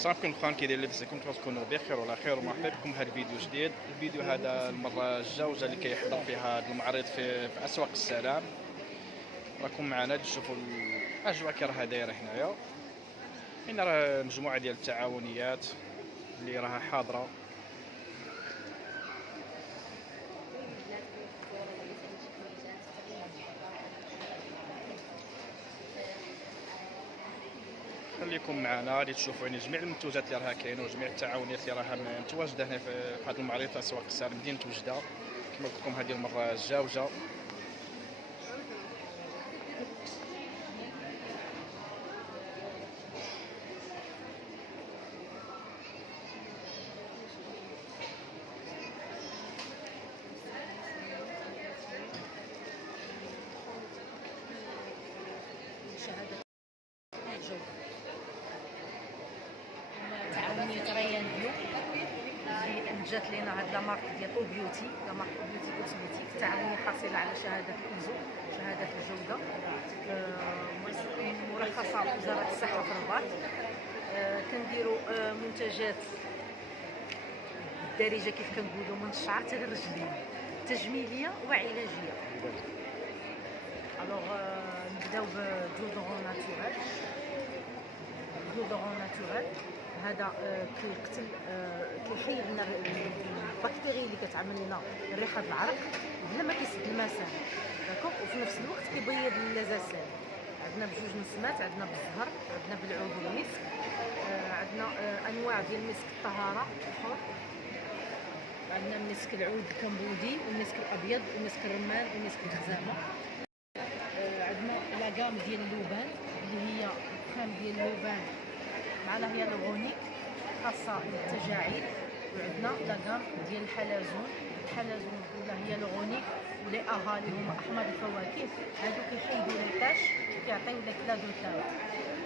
السلام عليكم اخوان، كي دايرين لاباس عليكم؟ تكونوا بخير وعلى خير ومرحبا بكم في هذا الفيديو جديد. الفيديو هذا المره الجوجه اللي كيحضر فيها هذا المعرض في اسواق السلام. راكم معنا تشوفوا الاجواء كي راها دايره هنايا. هنا راه مجموعه ديال التعاونيات اللي راها حاضره. خليكم معنا غادي تشوفوا يعني جميع المنتوجات اللي راها كاينه وجميع التعاونيات اللي راها متواجده هنا في هذا المعرض في اسواق السلام مدينه وجده. كما قلت لكم هذه المره الجوجه. تعاونية ريان بيو اللي انجات لنا هاد لامارك ديال او بيوتي، لامارك او بيوتي كوزميتيك. تعاونية حاصلة على شهادة ايزو، شهادة الجودة، مرخصة في وزارة الصحة في الرباط. كنديروا منتجات بالدارجة كيف كنقولوا من الشعر حتى للرجلين، تجميلية وعلاجية. الوغ نبداو بدودورون ناتورال. دودورون ناتورال هذا كيقتل كيحيد لنا البكتيريا اللي كتعمل لنا الريحه د العرق بلا ما كيسد المسام، داكوغ. وفي نفس الوقت كيبيض اللزاسات. عندنا بجوج نسمات، عندنا بالزهر، عندنا بالعود والمسك. عندنا انواع ديال مسك الطهاره الحر. عندنا مسك العود الكمبودي والمسك الابيض والمسك الرمان والمسك الخزامه. عندنا لاغام ديال اللوبان اللي هي الكريم ديال اللوبان معنا هي لوغونيك خاصة للتجاعيد. وعندنا لاغام ديال الحلزون، الحلزون ولا هي لوغونيك ولي اها اللي هما احمر الفواكه. هادو كيحيدوا للطاش وكيعطيو لك لا دو تاو.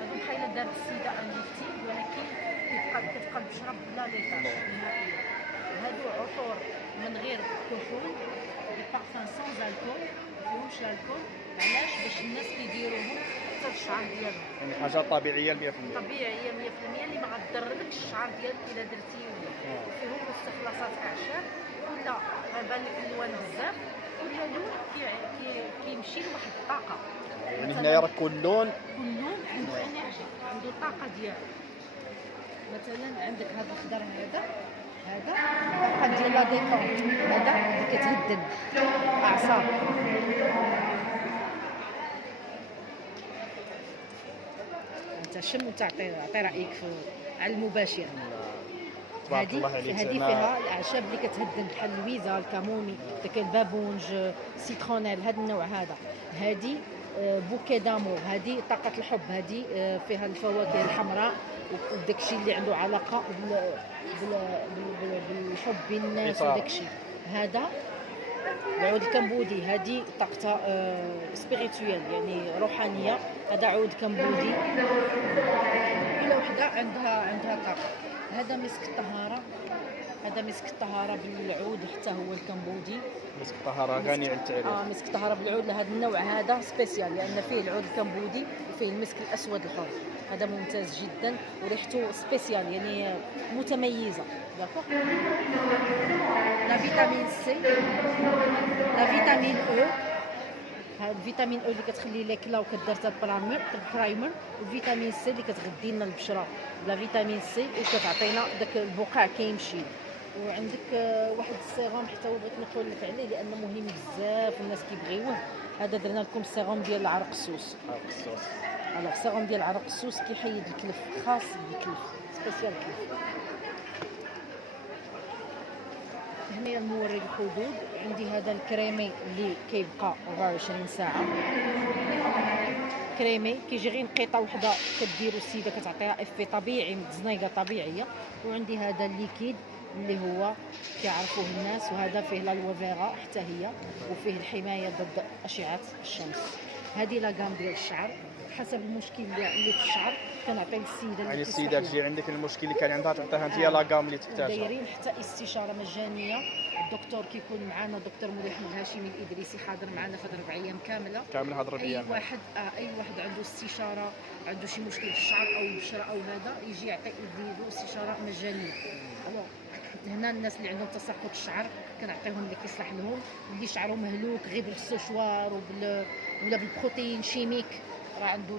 هادو بحال دارت السيده انجفتي ولكن كتبقى البشره بلا ليطاش نهائيا. هادو عطور من غير كحول، دي بارفان سانز الكول، مفيهمش الكول. علاش؟ باش الناس كيديروهم حتى الشعر ديالهم، يعني حاجه طبيعيه 100%. طبيعيه 100% اللي ما غضرلكش الشعر ديالك الا درتيه. فيهم مستخلصات اعشاب، ولا غيبان لك الالوان بزاف، ولا لون كيمشي لواحد الطاقه. يعني هنايا راه كل لون عنده انرجي، عنده الطاقه ديالو. مثلا عندك هذا الخضر، هذا الطاقه ديال لا ديكونت، هذا اللي كتهدم الاعصاب. شم وتعطي رايك على المباشر. تبارك الله عليك. هذه فيها الاعشاب اللي كتهدم بحال الويزا، الكامومي، داك البابونج، سيترونيل، هذا النوع هذا. هذه بوكي دامور، هذه طاقه الحب. هذه فيها الفواكه الحمراء وداكشي اللي عنده علاقه بالحب بين الناس وداكشي. هذا العود الكمبودي، هذه طاقته سبيريتويال يعني روحانيه. هذا عود كمبودي، كل وحده عندها طاقه. هذا مسك الطهاره، هذا مسك الطهاره بالعود حتى هو الكمبودي. مسك الطهاره غني عن التعريف. مسك الطهاره بالعود لهذا النوع هذا سبيسيال، لان فيه العود الكمبودي وفيه المسك الاسود الحر. هذا ممتاز جدا وريحته سبيسيال يعني متميزه. داكوغ. لا فيتامين سي، لا فيتامين او، هاد الفيتامين او اللي كتخلي لك وكدار البرايمر، والفيتامين سي اللي كتغذي لنا البشره بلا فيتامين سي وكتعطينا داك البقع كيمشي. وعندك واحد السيروم حتى هو بغيت نقول لك عليه لانه مهم بزاف الناس كيبغيوه. هذا درنا لكم السيروم ديال العرق السوس. السيروم ديال العرق السوس كيحيد الكلف، خاص بالكلف، سبيسيال كلف. هنا مورد الخدود. عندي هذا الكريمي اللي كيبقى 24 ساعه، كريمي كيجي غير نقيطه وحده كديروا السيده كتعطيها افي طبيعي، زنيقه طبيعيه. وعندي هذا الليكيد اللي هو كيعرفوه الناس، وهذا فيه الالوفيرا حتى هي، وفيه الحمايه ضد اشعه الشمس. هذه لاغام ديال الشعر، حسب المشكل اللي في الشعر كنعطي للسيده يعني اللي السيده كيصلح تجي عندك المشكل اللي كان عندها تعطيها انت لا كام اللي تحتاجها. دايرين حتى استشاره مجانيه. الدكتور كيكون معنا الدكتور مريح الهاشمي الادريسي حاضر معنا في 4 ايام كامله هاد 4 ايام. اي واحد عنده استشاره، عنده شي مشكل في الشعر او البشره او هذا يجي يديروا استشاره مجانيه. هنا الناس اللي عندهم تساقط الشعر كنعطيهم اللي كيصلح لهم، اللي شعرهم مهلوك غير بالسوشوار ولا بالبروتين شيميك راه عنده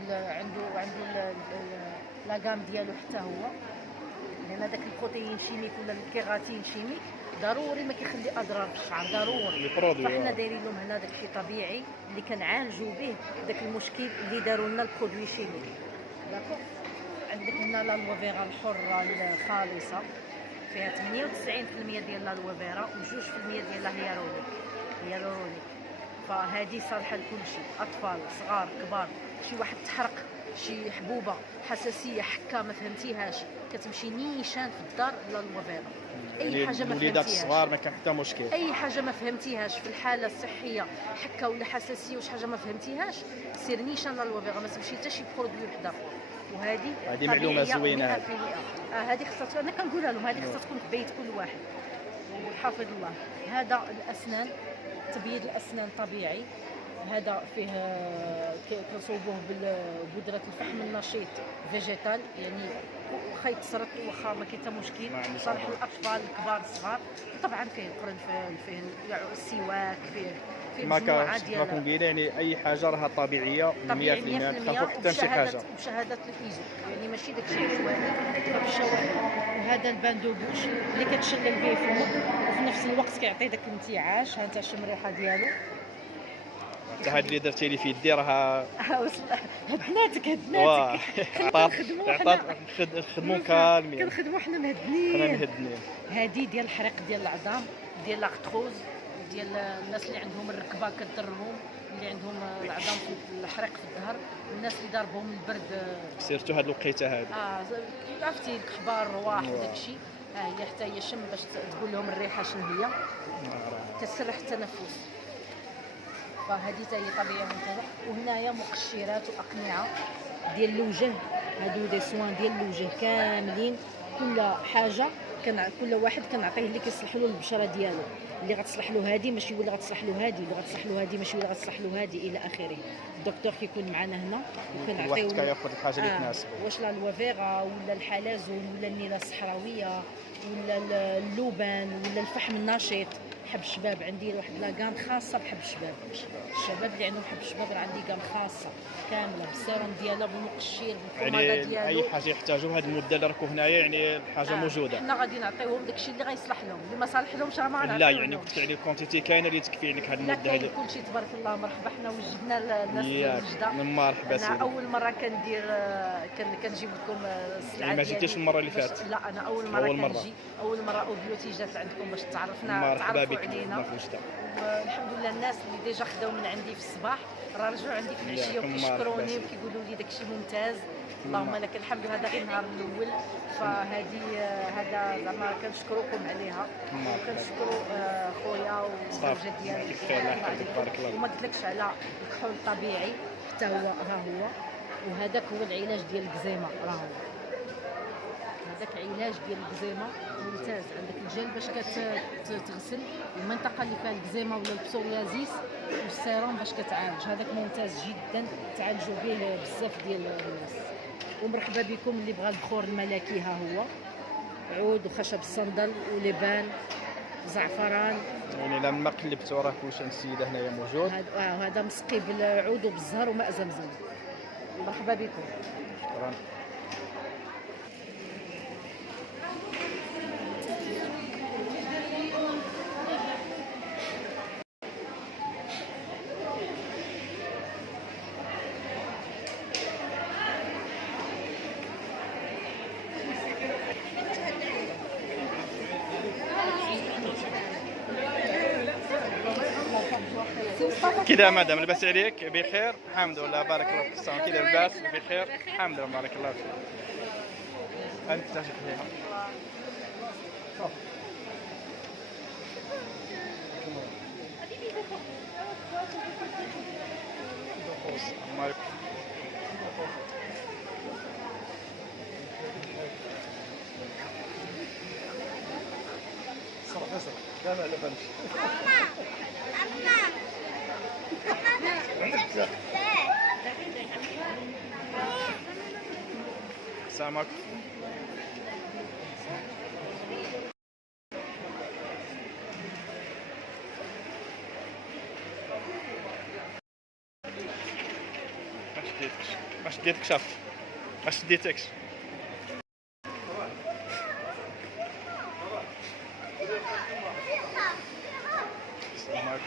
لاغام ديالو حتى هو، لان هذاك البروتين شيميك ولا الكيراتين شيميك ضروري ما كيخلي اضرار في الشعر ضروري. فاحنا دايرين لهم هنا داك الشيء طبيعي اللي كنعالجوا به داك المشكل اللي داروا لنا البرودوي شيميك. داكوغ عندك هنا لا فيرا الحره الخالصه فيها 98% ديال الالوفيرا و2% ديالها هيالورونيك. فهذه صالحه لكل شيء، اطفال صغار كبار، شي واحد تحرق شي حبوبه حساسيه حكه ما فهمتيهاش كتمشي نيشان في الدار الالوفيرا. اي حاجه ما فهمتيهاش وليدات الصغار ما كان حتى مشكل، اي حاجه ما فهمتيهاش في الحاله الصحيه حكه ولا حساسيه وش حاجه ما فهمتيهاش سير نيشان الالوفيرا ما تمشي حتى شي برودوي وحده. وهذه معلومه زوينه. هذه خصها انا كنقولها لهم، هذه خصها تكون في بيت كل واحد وحافظ الله. هذا الاسنان، تبييض الاسنان طبيعي، هذا فيه كنصوبوه ببودره الفحم النشيط فيجيتال، يعني واخا يتسرط واخا ما كاين حتى مشكل، صالح للاطفال الكبار الصغار. طبعا فيه القرنفل، فيه السواك، فيه مجموعه ديال ما كون يعني اي حاجه راها طبيعيه 100% ما تخافوا حتى شي حاجه بشهاده الايزو، يعني ماشي داكشي عشوائي فبالشواهد. وهذا الباندوبوش اللي كتشلل به فمك وفي نفس الوقت كيعطي داك الانتعاش. ها انت شم الريحه ديالو. هاد اللي درتي لي في يدي راه هدناتك نخدموا كالمين، كنخدموا حنا مهدنين. هذه ديال الحريق ديال العظام، ديال لاكتروز، ديال الناس اللي عندهم الركبه كضرهم، اللي عندهم العظام في الحريق في الظهر، الناس اللي ضاربهم البرد سيرتو هاد الوقيته هادي عرفتي الكحبار الرواح وداكشي. هي حتى هي شم باش تقول لهم الريحه شنو هي، كتسرح التنفس. فهذه حتى هي طبيعيه ممتازه. وهنايا مقشرات واقنعه ديال الوجه، هادو دي سوان ديال الوجه كاملين، كل حاجه كل واحد كنعطيه اللي كيصلح له البشره ديالو، اللي غتصلح له هذه ماشي ولا غتصلح له هذه، اللي غتصلح له هذه ماشي ولا غتصلح له هذه الى اخره. الدكتور كيكون معنا هنا وكنعطيو واحد كياخذ الحاجه اللي تناسبه، واش لا الوفيغا ولا الحلزون ولا النيله الصحراويه ولا اللوبان ولا الفحم النشيط. حب الشباب عندي واحد لاكام خاصه بحب الشباب، الشباب اللي عندهم حب الشباب راه عندي كام خاصه كامله بالسيروم ديالها بالمقشير بالبوماده يعني ديالو. اي حاجه يحتاجوا هذه المده اللي راكو هنايا يعني الحاجه موجوده. حنا غادي نعطيوهم داكشي اللي غيصلح لهم، اللي ما صالح لهمش راه ما غنعطيوش. لا يعني قلت يعني الكونتيتي كاينه اللي تكفي لك هذه المده هذه. كلشي تبارك الله. مرحبا، حنا وجدنا الناس الوجده. مرحبا سيدي. انا اول مره كندير كنجيب لكم السلعه ديالي. ما جيتيش المره اللي فاتت؟ لا انا اول مره كنجي، اول مره اوبيوتي جات عندكم باش تعرفوا علينا. والحمد لله الناس اللي ديجا خداو من عندي في الصباح راه رجعوا عندي في العشيه وكيشكروني وكيقولوا لي داكشي ممتاز. اللهم لك الحمد. هذا غير النهار الاول، هذا زعما كنشكروكم عليها وكنشكروا خويا والزوجه ديالي. وما قلتلكش على الكحول الطبيعي حتى هو هو، وهذاك هو العلاج ديال الكزيمه. راه هو هذاك علاج ديال الكزيمه ممتاز. عندك الجل باش كتغسل المنطقه اللي فيها الكزيمه ولا البسوريازيس، والسيروم باش كتعالج. هذاك ممتاز جدا، تعالجوا به بزاف ديال الناس. ومرحبا بكم اللي بغى البخور الملكي. ها هو عود وخشب الصندل ولبان زعفران. يعني لما قلبتو راه كلشي السيده هنايا موجود. هذا مسقي بالعود وبالزهر وماء زمزم. مرحبا بكم. شكرا. كذا مدام لباس عليك بخير؟ الحمد لله بارك الله فيك. كذا لباس بخير؟ الحمد لله بارك الله فيك. انت تاجي فيها لا لا لا فهمت. سامك ما شديتكش شافت ما شديتكش. سامك